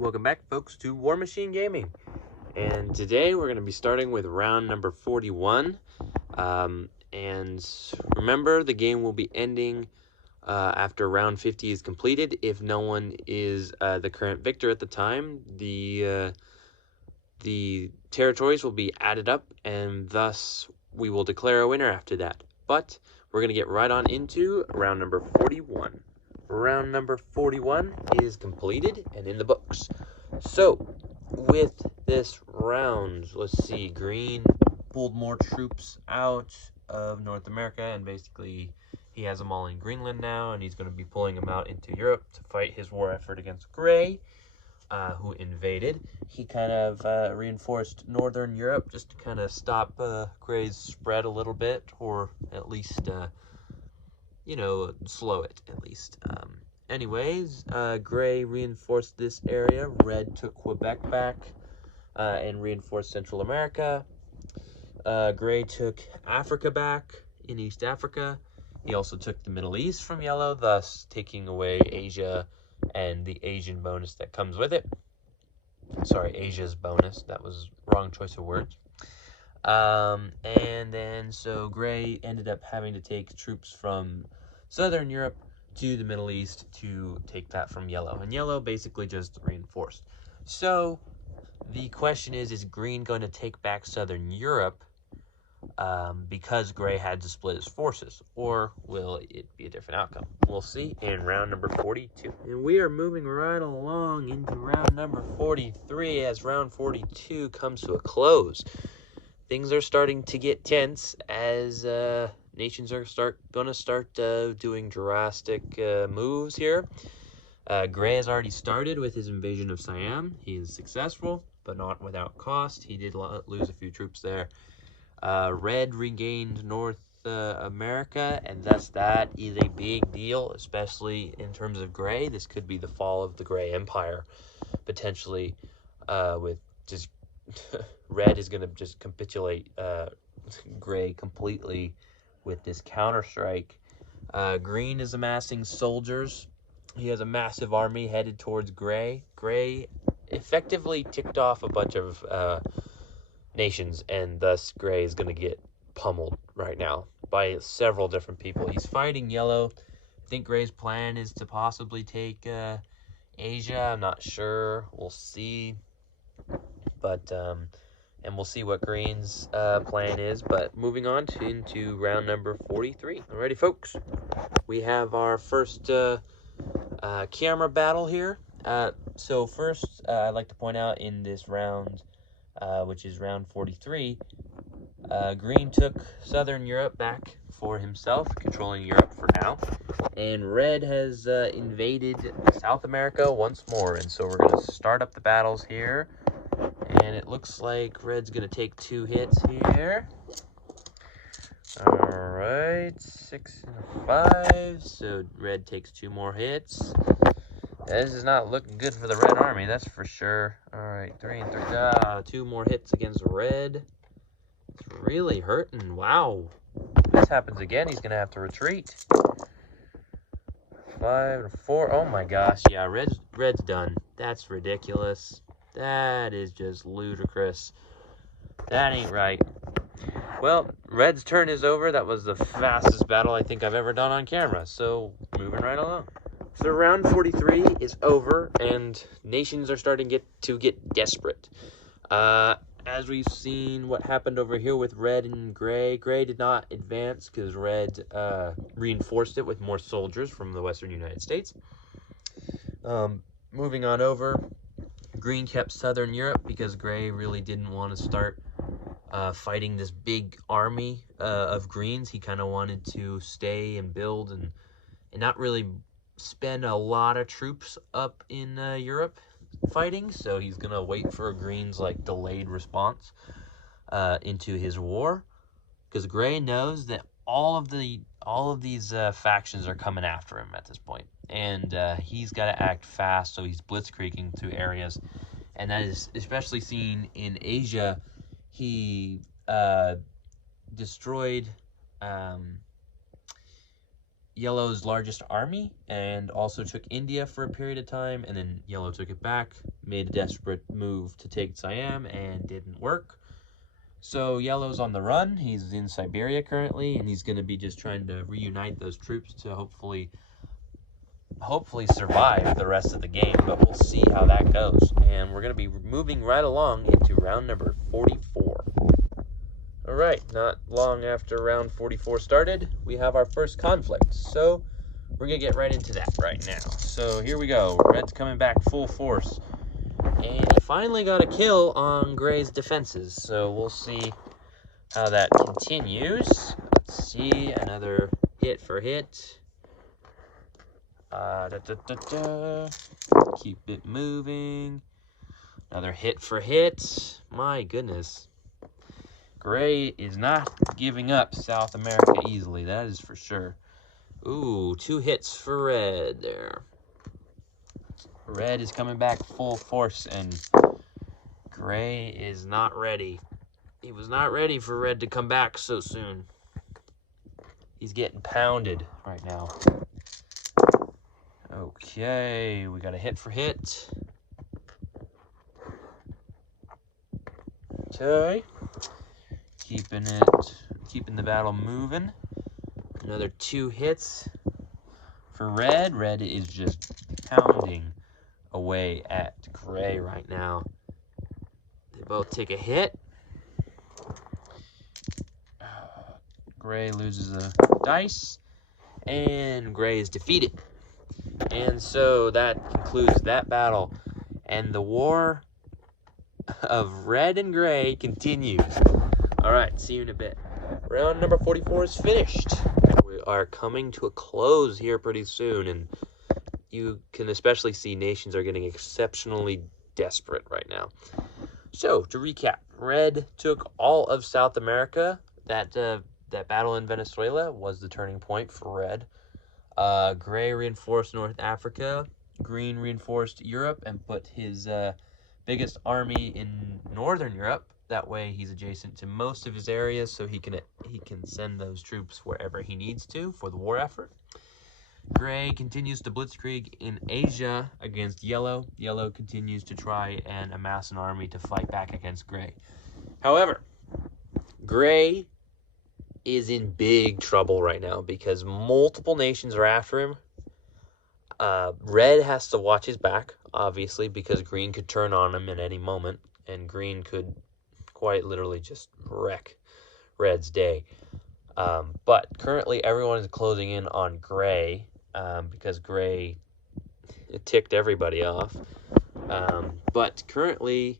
Welcome back, folks, to Warmachine Gaming. And today we're going to be starting with round number 41. And remember, the game will be ending after round 50 is completed. If no one is the current victor at the time, the territories will be added up, and thus we will declare a winner after that. But we're going to get right on into round number 41. Round number 41 is completed and in the books. So, with this round, let's see, Green pulled more troops out of North America, and basically he has them all in Greenland now, and he's going to be pulling them out into Europe to fight his war effort against Gray, who invaded. He kind of reinforced Northern Europe just to kind of stop Gray's spread a little bit, or at least slow it, at least. Anyways, Gray reinforced this area. Red took Quebec back and reinforced Central America. Gray took Africa back in East Africa. He also took the Middle East from Yellow, thus taking away Asia and the Asian bonus that comes with it. Sorry, Asia's bonus. That was wrong choice of words. And then so Gray ended up having to take troops from Southern Europe to the Middle East to take that from Yellow. And Yellow basically just reinforced. So the question is Green going to take back Southern Europe because Gray had to split his forces? Or will it be a different outcome? We'll see in round number 42. And we are moving right along into round number 43 as round 42 comes to a close. Things are starting to get tense as nations are going to start doing drastic moves here. Gray has already started with his invasion of Siam. He is successful, but not without cost. He did lose a few troops there. Red regained North America, and thus that is a big deal, especially in terms of Gray. This could be the fall of the Gray Empire, potentially, with just Red is going to just capitulate Gray completely with this counter-strike. Green is amassing soldiers. He has a massive army headed towards Gray. Gray effectively ticked off a bunch of nations, and thus Gray is going to get pummeled right now by several different people. He's fighting Yellow. I think Gray's plan is to possibly take Asia. I'm not sure. We'll see. But and we'll see what Green's plan is. But moving on into round number 43. Alrighty, folks. We have our first camera battle here. So first, I'd like to point out in this round, which is round 43, Green took Southern Europe back for himself, controlling Europe for now. And Red has invaded South America once more. And so we're going to start up the battles here. And it looks like Red's going to take 2 hits here. Alright, 6 and a 5. So Red takes 2 more hits. This is not looking good for the Red Army, that's for sure. Alright, 3 and 3. 2 more hits against Red. It's really hurting. Wow. If this happens again, he's going to have to retreat. 5 and 4. Oh my gosh, yeah, Red's done. That's ridiculous. That is just ludicrous. That ain't right. Well, Red's turn is over. That was the fastest battle I think I've ever done on camera. So, moving right along. So, round 43 is over, and nations are starting to get desperate. As we've seen what happened over here with Red and Gray. Gray did not advance because Red reinforced it with more soldiers from the western United States. Moving on over. Green kept Southern Europe because Gray really didn't want to start fighting this big army of Greens. He kind of wanted to stay and build and not really spend a lot of troops up in Europe fighting. So he's going to wait for Green's delayed response into his war, because Gray knows that all of these factions are coming after him at this point. And he's got to act fast, so he's blitzkrieging through areas. And that is especially seen in Asia. He destroyed Yellow's largest army and also took India for a period of time, and then Yellow took it back, made a desperate move to take Siam, and didn't work. So Yellow's on the run. He's in Siberia currently, and he's going to be just trying to reunite those troops to hopefully survive the rest of the game, but we'll see how that goes. And we're going to be moving right along into round number 44. All right, not long after round 44 started, we have our first conflict. So we're going to get right into that right now. So here we go. Red's coming back full force. And he finally got a kill on Gray's defenses. So we'll see how that continues. Let's see, another hit for hit. Keep it moving. Another hit for hit. My goodness. Gray is not giving up South America easily, that is for sure. Ooh, 2 hits for Red there. Red is coming back full force, and Gray is not ready. He was not ready for Red to come back so soon. He's getting pounded right now. Okay, we got a hit for hit. Okay. Keeping the battle moving. Another 2 hits for Red. Red is just pounding away at Gray right now. They both take a hit. Gray loses a dice, and Gray is defeated. And so that concludes that battle, and the war of Red and Gray continues. All right, see you in a bit. Round number 44 is finished. We are coming to a close here pretty soon, and you can especially see nations are getting exceptionally desperate right now. So, to recap, Red took all of South America. That battle in Venezuela was the turning point for Red. Gray reinforced North Africa. Green reinforced Europe and put his biggest army in Northern Europe. That way he's adjacent to most of his areas, so he can send those troops wherever he needs to for the war effort. Gray continues to blitzkrieg in Asia against Yellow. Yellow continues to try and amass an army to fight back against Gray. However, Gray is in big trouble right now because multiple nations are after him. Red has to watch his back, obviously, because Green could turn on him at any moment, and Green could quite literally just wreck Red's day. But currently everyone is closing in on Gray because Gray ticked everybody off. But currently,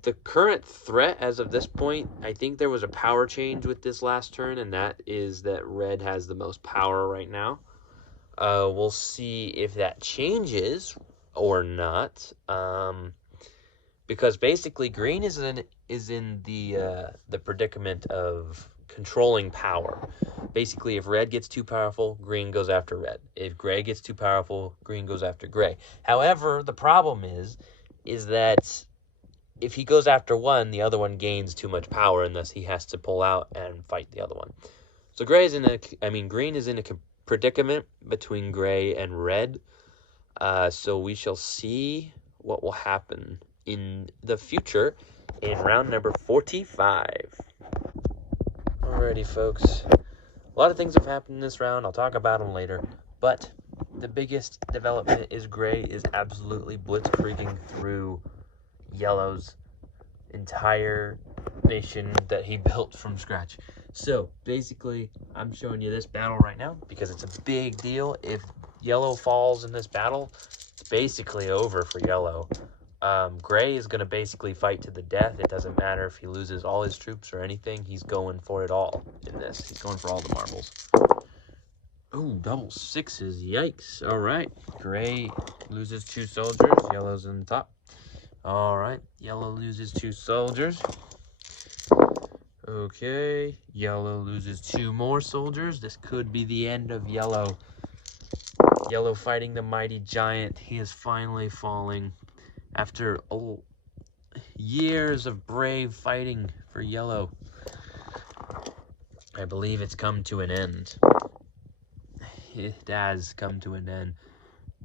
the current threat as of this point, I think there was a power change with this last turn, and that is that Red has the most power right now. We'll see if that changes or not. Because basically Green is in the predicament of controlling power. Basically, if Red gets too powerful, Green goes after Red. If Gray gets too powerful, Green goes after Gray. However, the problem is that if he goes after one, the other one gains too much power, and thus he has to pull out and fight the other one. So Green is in a predicament between Gray and Red. So we shall see what will happen in the future in round number 45. Alrighty, folks. A lot of things have happened in this round. I'll talk about them later. But the biggest development is Gray is absolutely blitzkrieging through Yellow's entire nation that he built from scratch. So, basically, I'm showing you this battle right now because it's a big deal. If Yellow falls in this battle, it's basically over for Yellow. Gray is going to basically fight to the death. It doesn't matter if he loses all his troops or anything. He's going for it all in this. He's going for all the marbles. Ooh, double sixes. Yikes. All right. Gray loses 2 soldiers. Yellow's in the top. All right. Yellow loses 2 soldiers. Okay. Yellow loses 2 more soldiers. This could be the end of Yellow. Yellow fighting the mighty giant. He is finally falling. After years of brave fighting for Yellow, I believe it's come to an end. it has come to an end.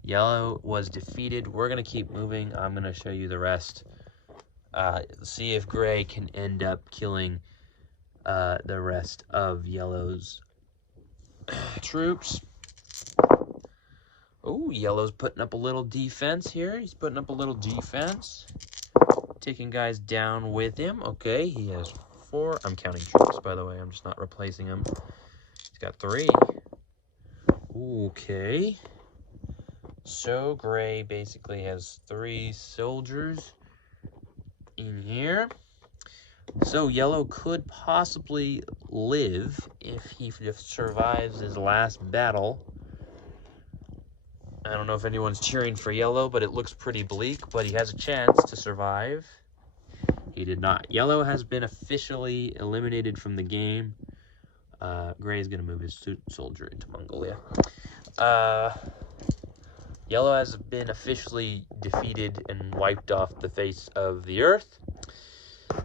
Yellow was defeated. We're going to keep moving. I'm going to show you the rest. See if gray can end up killing the rest of yellow's troops. Oh, yellow's putting up a little defense here. He's putting up a little defense. Taking guys down with him. Okay, he has 4. I'm counting troops, by the way. I'm just not replacing them. He's got 3. Okay. So, gray basically has 3 soldiers in here. So, yellow could possibly live if he just survives his last battle. I don't know if anyone's cheering for yellow, but it looks pretty bleak, but he has a chance to survive. He did not. Yellow has been officially eliminated from the game. Gray is going to move his soldier into Mongolia. Yellow has been officially defeated and wiped off the face of the earth.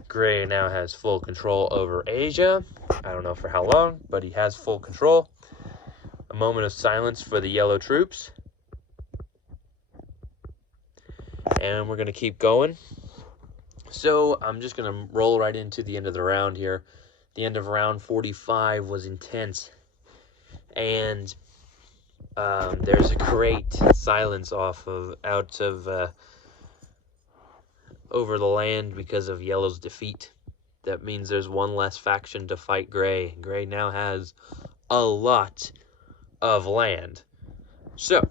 Gray now has full control over Asia. I don't know for how long, but he has full control. A moment of silence for the yellow troops. And we're going to keep going. So I'm just going to roll right into the end of the round here. The end of round 45 was intense. And there's a great silence over the land because of yellow's defeat. That means there's one less faction to fight gray. Gray now has a lot of land. So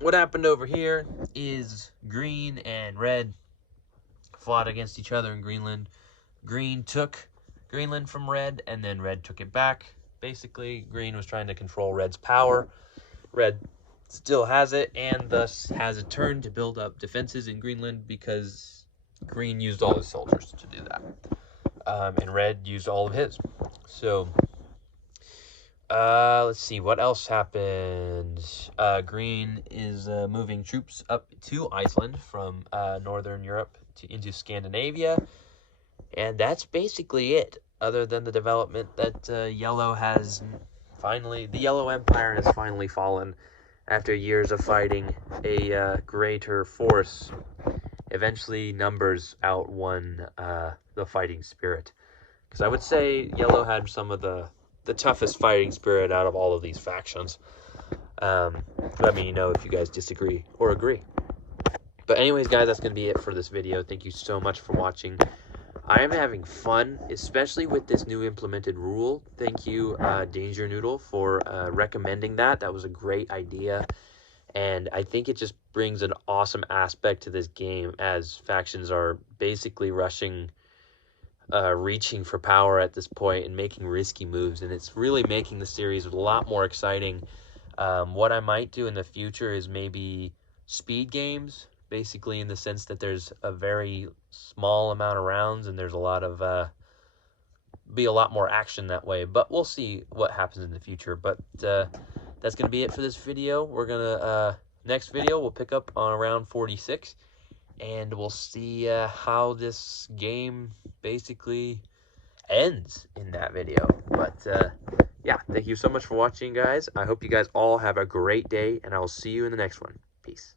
what happened over here is green and red fought against each other in Greenland. Green took Greenland from red, and then red took it back. Basically, green was trying to control red's power. Red still has it, and thus has a turn to build up defenses in Greenland because green used all his soldiers to do that. And red used all of his. So, let's see, what else happened? Green is moving troops up to Iceland from Northern Europe into Scandinavia. And that's basically it, other than the development that yellow has finally, the Yellow Empire has finally fallen after years of fighting. A greater force eventually numbers outwon the fighting spirit. Because I would say yellow had some of the toughest fighting spirit out of all of these factions. Let me know if you guys disagree or agree. But anyways, guys, that's going to be it for this video. Thank you so much for watching. I am having fun, especially with this new implemented rule. Thank you, Danger Noodle, for recommending that. That was a great idea. And I think it just brings an awesome aspect to this game as factions are basically reaching for power at this point and making risky moves. And it's really making the series a lot more exciting. What I might do in the future is maybe speed games, basically in the sense that there's a very small amount of rounds and there's a lot of be a lot more action that way. But we'll see what happens in the future. But that's gonna be it for this video. We're gonna next video we'll pick up on round 46 and we'll see how this game basically ends in that video. But yeah, thank you so much for watching, guys. I hope you guys all have a great day, and I will see you in the next one. Peace.